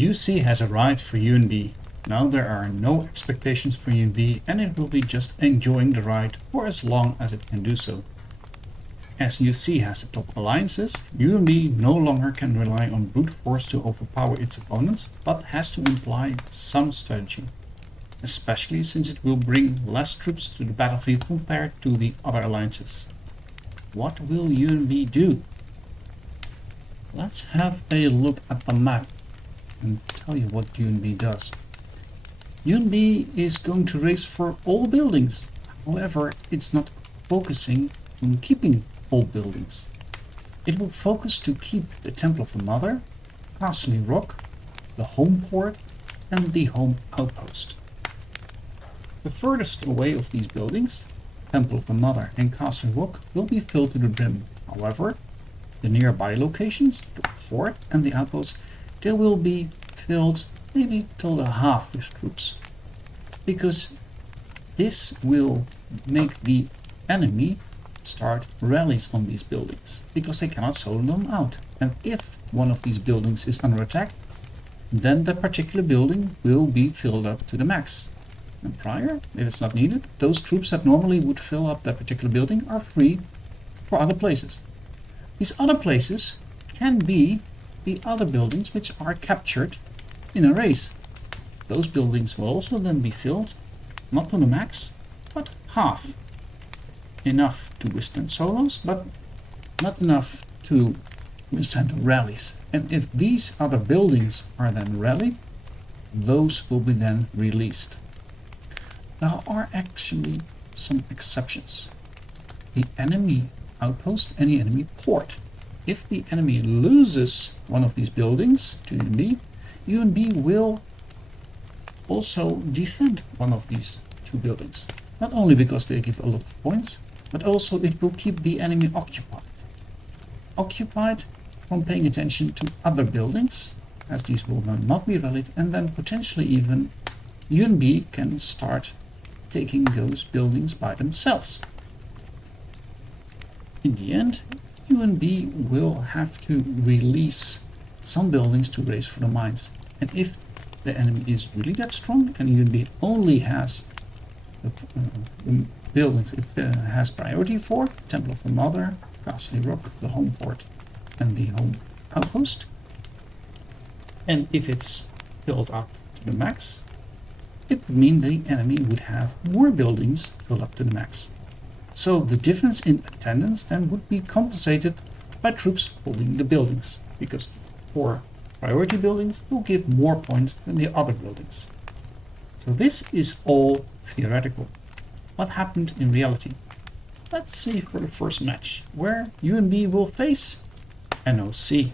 UC has arrived for UNB. Now there are no expectations for UNB and it will be just enjoying the ride for as long as it can do so. As UC has the top alliances, UNB no longer can rely on brute force to overpower its opponents, but has to imply some strategy, especially since it will bring less troops to the battlefield compared to the other alliances. What will UNB do? Let's have a look at the map and tell you what UNB does. UNB is going to race for all buildings. However, it's not focusing on keeping all buildings. It will focus to keep the Temple of the Mother, Castle Rock, the home port and the home outpost. The furthest away of these buildings, Temple of the Mother and Castle Rock, will be filled to the brim. However, the nearby locations, the fort and the outpost, they will be filled maybe till the half with troops. Because this will make the enemy start rallies on these buildings, because they cannot solo them out. And if one of these buildings is under attack, then that particular building will be filled up to the max. And prior, if it's not needed, those troops that normally would fill up that particular building are free for other places. These other places can be the other buildings which are captured in a race. Those buildings will also then be filled, not to the max, but half. Enough to withstand solos, but not enough to withstand rallies. And if these other buildings are then rallied, those will be then released. There are actually some exceptions. The enemy outpost and the enemy port. If the enemy loses one of these buildings to UNB, UNB will also defend one of these two buildings. Not only because they give a lot of points, but also it will keep the enemy occupied. Occupied from paying attention to other buildings, as these will not be rallied, and then potentially even UNB can start taking those buildings by themselves. In the end, UNB will have to release some buildings to race for the mines. And if the enemy is really that strong and UNB only has the buildings it has priority for, Temple of the Mother, Castle Rock, the home port and the home outpost, and if it's filled up to the max, it would mean the enemy would have more buildings filled up to the max. So the difference in attendance then would be compensated by troops holding the buildings, because for priority buildings will give more points than the other buildings. So this is all theoretical. What happened in reality? Let's see for the first match, where UNB will face NoC.